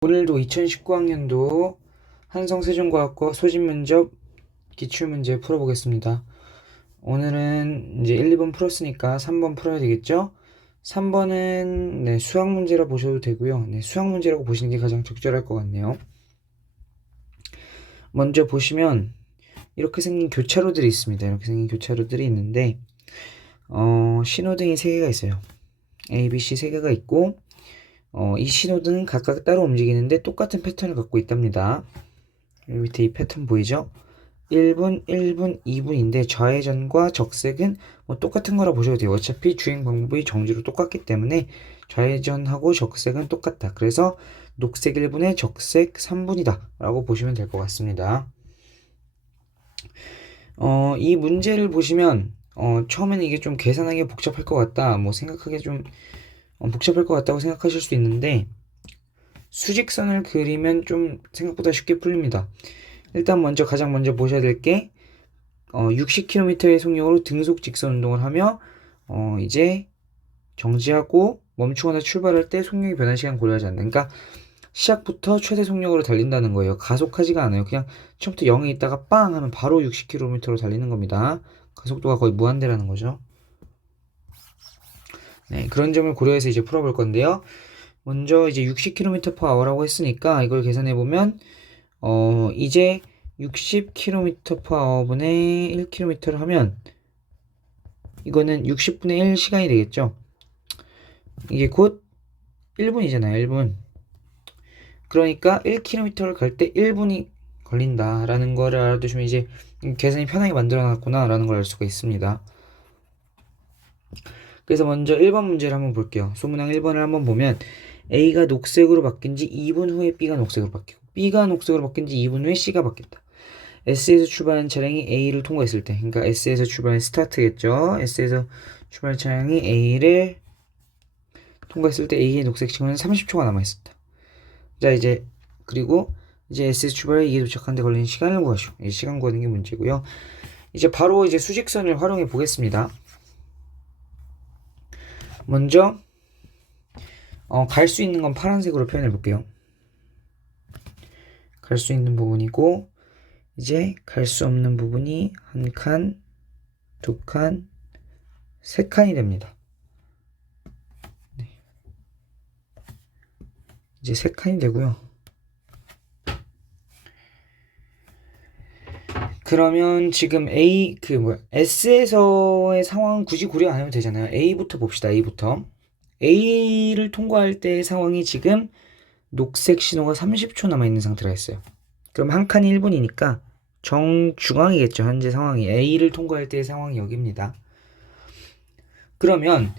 오늘도 2019학년도 한성세종과학과 소진면접 기출문제 풀어보겠습니다. 오늘은 이제 1, 2번 풀었으니까 3번 풀어야 되겠죠? 3번은 수학 문제라 보셔도 되고요. 수학 문제라고 보시는 게 가장 적절할 것 같네요. 먼저 보시면 이렇게 생긴 교차로들이 있습니다. 이렇게 생긴 교차로들이 있는데 신호등이 3개가 있어요. A, B, C 3개가 있고 이 신호등은 각각 따로 움직이는데 똑같은 패턴을 갖고 있답니다. 여기 밑에 이 패턴 보이죠? 1분, 1분, 2분인데 좌회전과 적색은 뭐 똑같은 거라 보셔도 돼요. 어차피 주행 방법이 정지로 똑같기 때문에 좌회전하고 적색은 똑같다. 그래서 녹색 1분에 적색 3분이다 라고 보시면 될 것 같습니다. 이 문제를 보시면 처음에는 이게 좀 계산하기 복잡할 것 같다, 뭐 생각하기 좀 복잡할 것 같다고 생각하실 수 있는데 수직선을 그리면 좀 생각보다 쉽게 풀립니다. 일단 가장 먼저 보셔야 될 게 60km의 속력으로 등속 직선 운동을 하며 이제 정지하고 멈추거나 출발할 때 속력이 변한 시간 고려하지 않는다. 그러니까 시작부터 최대 속력으로 달린다는 거예요. 가속하지가 않아요. 그냥 처음부터 0에 있다가 빵 하면 바로 60km로 달리는 겁니다. 가속도가 거의 무한대라는 거죠. 그런 점을 고려해서 이제 풀어볼 건데요. 먼저 이제 60km/h라고 했으니까 이걸 계산해 보면 이제 60km/h분의 1km를 하면 이거는 60분의 1 시간이 되겠죠. 이게 곧 1분이잖아요. 1분. 그러니까 1km를 갈 때 1분이 걸린다라는 거를 알아두시면 이제 계산이 편하게 만들어놨구나 라는 걸 알 수가 있습니다. 그래서 먼저 1번 문제를 한번 볼게요. 소문항 1번을 한번 보면 A가 녹색으로 바뀐 지 2분 후에 B가 녹색으로 바뀌고 B가 녹색으로 바뀐 지 2분 후에 C가 바뀌었다. S에서 출발한 차량이 A를 통과했을 때, 그러니까 S에서 출발한 스타트겠죠. S에서 출발한 차량이 A를 통과했을 때 A의 녹색 신호는 30초가 남아있었다. 자, 그리고 이제 S에서 출발해 E에 도착하는데 걸리는 시간을 구하시오. 이 시간 구하는 게 문제고요. 이제 바로 수직선을 활용해 보겠습니다. 먼저 갈 수 있는 건 파란색으로 표현해 볼게요. 갈 수 있는 부분이고 이제 갈 수 없는 부분이 한 칸, 두 칸, 세 칸이 됩니다. 이제 세 칸이 되고요. 그러면 지금 S에서의 상황은 굳이 고려 안 해도 되잖아요. A부터 봅시다. A부터. A를 통과할 때의 상황이 지금 녹색 신호가 30초 남아있는 상태라 했어요. 그럼 한 칸이 1분이니까 정중앙이겠죠. 현재 상황이. A를 통과할 때의 상황이 여기입니다. 그러면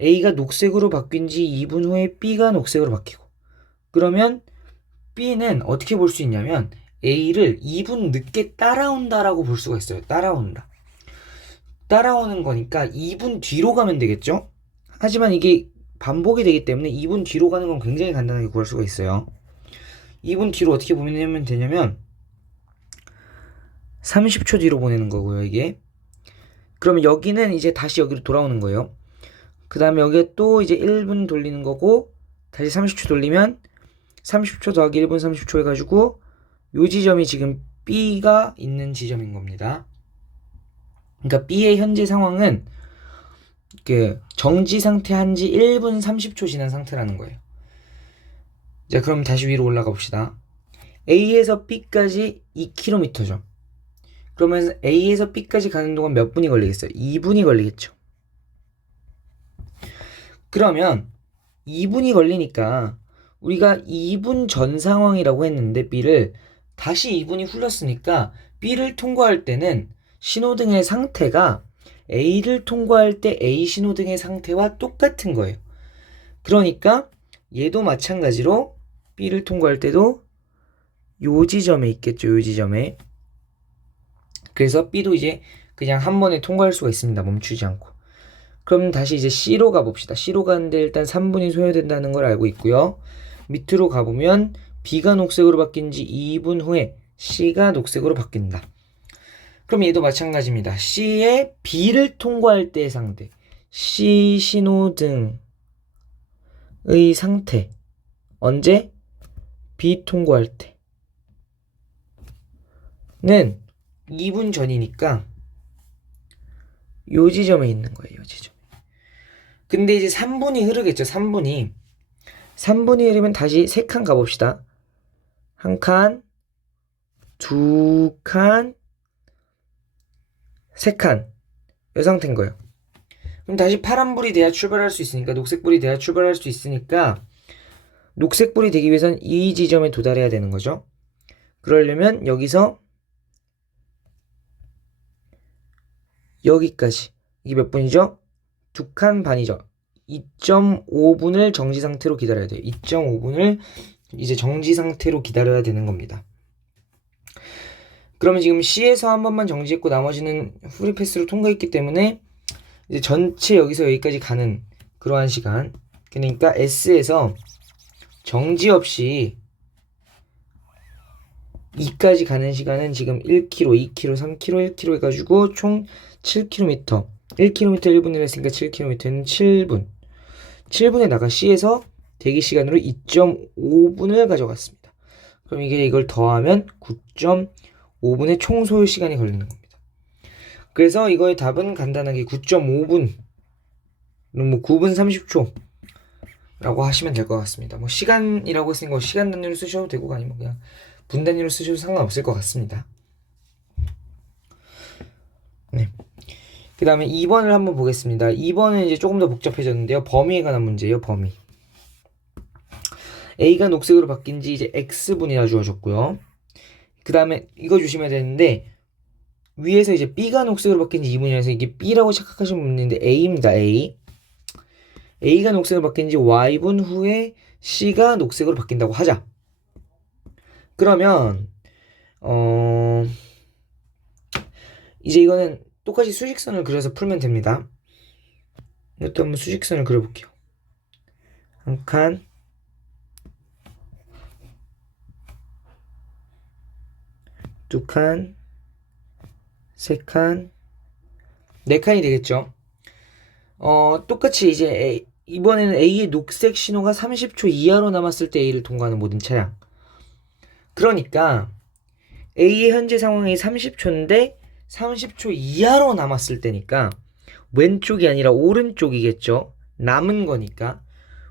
A가 녹색으로 바뀐 지 2분 후에 B가 녹색으로 바뀌고, 그러면 B는 어떻게 볼 수 있냐면 A를 2분 늦게 따라온다라고 볼 수가 있어요. 따라오는 거니까 2분 뒤로 가면 되겠죠? 하지만 이게 반복이 되기 때문에 2분 뒤로 가는 건 굉장히 간단하게 구할 수가 있어요. 2분 뒤로 어떻게 보내면 되냐면 30초 뒤로 보내는 거고요, 이게. 그러면 여기는 이제 다시 여기로 돌아오는 거예요. 그 다음에 여기에 또 이제 1분 돌리는 거고, 다시 30초 돌리면 30초 더하기 1분 30초 해가지고 요 지점이 지금 B가 있는 지점인 겁니다. 그러니까 B의 현재 상황은 정지 상태 한 지 1분 30초 지난 상태라는 거예요. 자, 그럼 다시 위로 올라가 봅시다. A에서 B까지 2km죠. 그러면 A에서 B까지 가는 동안 몇 분이 걸리겠어요? 2분이 걸리겠죠. 그러면 2분이 걸리니까 우리가 2분 전 상황이라고 했는데 B를 다시 2분이 흘렀으니까 B를 통과할 때는 신호등의 상태가 A를 통과할 때 A 신호등의 상태와 똑같은 거예요. 그러니까 얘도 마찬가지로 B를 통과할 때도 요 지점에 있겠죠. 요 지점에. 그래서 B도 이제 그냥 한 번에 통과할 수가 있습니다. 멈추지 않고. 그럼 다시 이제 C로 가봅시다. C로 가는데 일단 3분이 소요된다는 걸 알고 있고요. 밑으로 가보면 B가 녹색으로 바뀐 지 2분 후에 C가 녹색으로 바뀐다. 그럼 얘도 마찬가지입니다. C의 B를 통과할 때의 상태, C 신호등의 상태, 언제? B 통과할 때는 2분 전이니까 요 지점에 있는 거예요. 요 지점. 근데 이제 3분이 흐르겠죠. 3분이 흐르면 다시 3칸 가봅시다. 1칸, 2칸, 3칸. 이 상태인 거예요. 그럼 다시 파란불이 돼야 출발할 수 있으니까, 녹색불이 돼야 출발할 수 있으니까 녹색불이 되기 위해선 이 지점에 도달해야 되는 거죠. 그러려면 여기서 여기까지, 이게 몇 분이죠? 2칸 반이죠. 2.5분을 정지 상태로 기다려야 돼요. 2.5분을 이제 정지 상태로 기다려야 되는 겁니다. 그러면 지금 C에서 한 번만 정지했고 나머지는 프리패스로 통과했기 때문에 이제 전체 여기서 여기까지 가는 그러한 시간, 그러니까 S에서 정지 없이 2까지 가는 시간은 지금 1km, 2km, 3km, 1km 해가지고 총 7km. 1km 1분이라 했으니까 7km는 7분. 7분에 나가 C에서 대기 시간으로 2.5분을 가져갔습니다. 그럼 이걸 더하면 9.5분의 총 소요 시간이 걸리는 겁니다. 그래서 이거의 답은 간단하게 9.5분, 뭐 9분 30초 라고 하시면 될 것 같습니다. 뭐 시간이라고 쓰는 거 시간 단위로 쓰셔도 되고 아니면 그냥 분 단위로 쓰셔도 상관없을 것 같습니다. 네. 그 다음에 2번을 한번 보겠습니다. 2번은 이제 조금 더 복잡해졌는데요. 범위에 관한 문제예요. 범위. A가 녹색으로 바뀐 지 이제 X분이나 주어졌고요. 그 다음에 이거 주시면 되는데, 위에서 이제 B가 녹색으로 바뀐 지 2분이라서 이게 B라고 착각하시는 분인데 A입니다. A가 녹색으로 바뀐 지 Y분 후에 C가 녹색으로 바뀐다고 하자. 그러면 이제 이거는 똑같이 수직선을 그려서 풀면 됩니다. 이것도 한번 수직선을 그려볼게요. 한 칸, 두 칸, 세 칸, 네 칸이 되겠죠. 똑같이 이제 이번에는 A의 녹색 신호가 30초 이하로 남았을 때 A를 통과하는 모든 차량. 그러니까 A의 현재 상황이 30초인데 30초 이하로 남았을 때니까 왼쪽이 아니라 오른쪽이겠죠. 남은 거니까.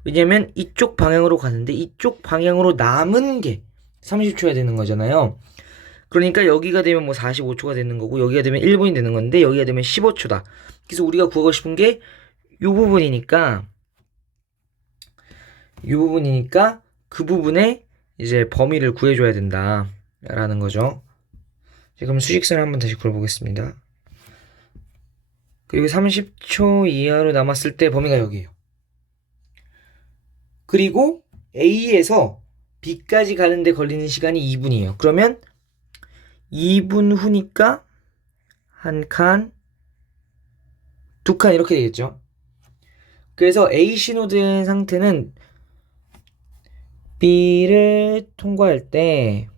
왜냐면 이쪽 방향으로 가는데 이쪽 방향으로 남은 게 30초야 되는 거잖아요. 그러니까 여기가 되면 뭐 45초가 되는 거고 여기가 되면 1분이 되는 건데 여기가 되면 15초다. 그래서 우리가 구하고 싶은 게 이 부분이니까 그 부분에 이제 범위를 구해줘야 된다 라는 거죠. 그럼 수직선을 한번 다시 그려보겠습니다. 그리고 30초 이하로 남았을 때 범위가 여기에요. 그리고 A에서 B까지 가는데 걸리는 시간이 2분이에요. 그러면 2분 후니까 한 칸, 두 칸 이렇게 되겠죠. 그래서 A 신호된 상태는 B를 통과할 때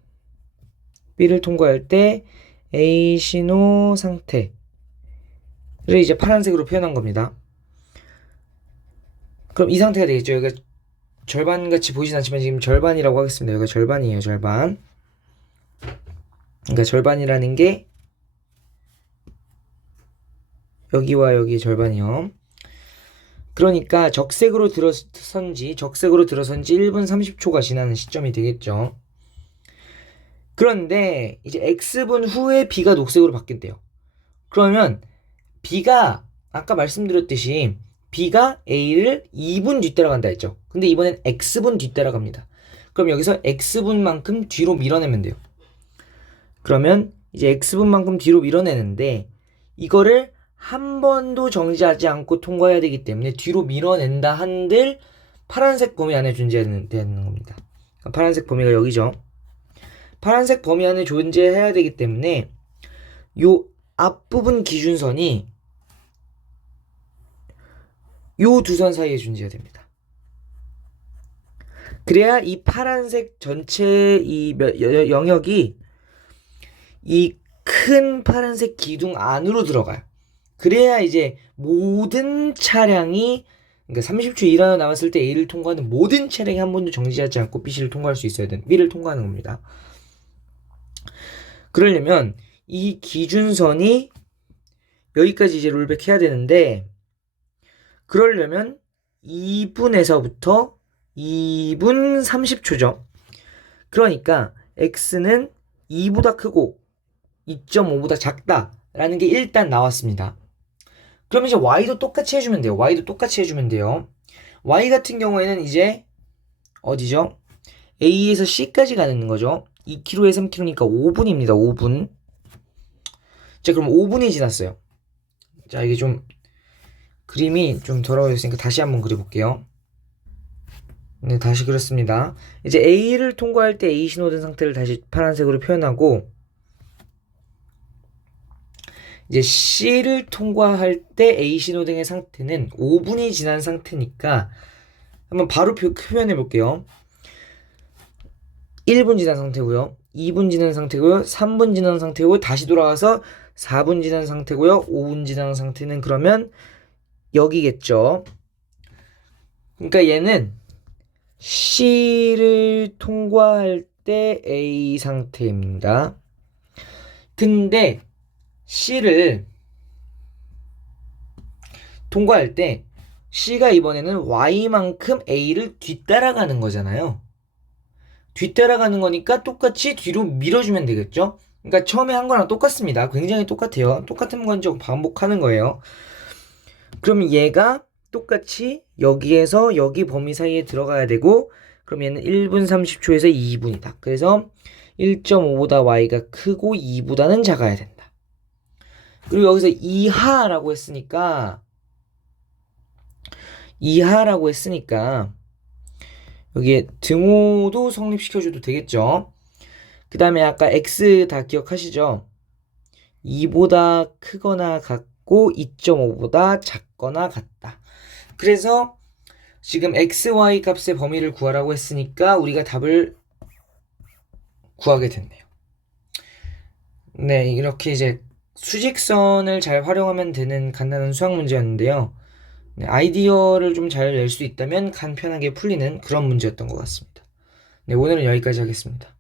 A 신호 상태를 이제 파란색으로 표현한 겁니다. 그럼 이 상태가 되겠죠. 여기가 절반같이 보이진 않지만 지금 절반이라고 하겠습니다. 여기가 절반이에요. 절반. 그러니까 절반이라는 게 여기와 여기의 절반이요. 그러니까 적색으로 들어선 지 1분 30초가 지나는 시점이 되겠죠. 그런데 이제 X분 후에 B가 녹색으로 바뀐대요. 그러면 B가 아까 말씀드렸듯이 B가 A를 2분 뒤따라간다 했죠. 근데 이번엔 X분 뒤따라갑니다. 그럼 여기서 X분만큼 뒤로 밀어내면 돼요. 그러면 이제 X분만큼 뒤로 밀어내는데 이거를 한 번도 정지하지 않고 통과해야 되기 때문에 뒤로 밀어낸다 한들 파란색 범위 안에 존재해야 되는 겁니다. 파란색 범위가 여기죠. 파란색 범위 안에 존재해야 되기 때문에 요 앞부분 기준선이 요 두 선 사이에 존재해야 됩니다. 그래야 이 파란색 전체 이 영역이 이 큰 파란색 기둥 안으로 들어가요. 그래야 이제 모든 차량이 그러니까 30초 일하여 남았을 때 A를 통과하는 모든 차량이 한 번도 정지하지 않고 B를 통과할 수 있어야 되는 B를 통과하는 겁니다. 그러려면 이 기준선이 여기까지 이제 롤백 해야 되는데, 그러려면 2분에서부터 2분 30초죠. 그러니까 x는 2보다 크고 2.5보다 작다라는 게 일단 나왔습니다. 그럼 이제 y도 똑같이 해주면 돼요. y도 똑같이 해주면 돼요. y 같은 경우에는 이제 어디죠? A에서 C까지 가는 거죠. 2km에 3km니까 5분입니다. 5분. 자, 그럼 5분이 지났어요. 자, 이게 좀 그림이 좀 더러워졌으니까 다시 한번 그려볼게요. 네, 다시 그렸습니다. 이제 A를 통과할 때 A 신호등 상태를 다시 파란색으로 표현하고, 이제 C를 통과할 때 A 신호등의 상태는 5분이 지난 상태니까 한번 바로 표현해 볼게요. 1분 지난 상태고요. 2분 지난 상태고요. 3분 지난 상태고, 다시 돌아와서 4분 지난 상태고요. 5분 지난 상태는 그러면 여기겠죠. 그러니까 얘는 C를 통과할 때 A 상태입니다. 근데 C를 통과할 때 C가 이번에는 Y만큼 A를 뒤따라가는 거잖아요. 뒤따라가는 거니까 똑같이 뒤로 밀어주면 되겠죠? 그러니까 처음에 한 거랑 똑같습니다. 굉장히 똑같아요. 똑같은 건 좀 반복하는 거예요. 그럼 얘가 똑같이 여기에서 여기 범위 사이에 들어가야 되고, 그럼 얘는 1분 30초에서 2분이다. 그래서 1.5보다 y가 크고 2보다는 작아야 된다. 그리고 여기서 이하라고 했으니까 여기에 등호도 성립시켜줘도 되겠죠. 그 다음에 아까 x 다 기억하시죠? 2보다 크거나 같고 2.5보다 작거나 같다. 그래서 지금 x, y 값의 범위를 구하라고 했으니까 우리가 답을 구하게 됐네요. 네, 이렇게 이제 수직선을 잘 활용하면 되는 간단한 수학 문제였는데요. 네, 아이디어를 좀 잘 낼 수 있다면 간편하게 풀리는 그런 문제였던 것 같습니다. 네, 오늘은 여기까지 하겠습니다.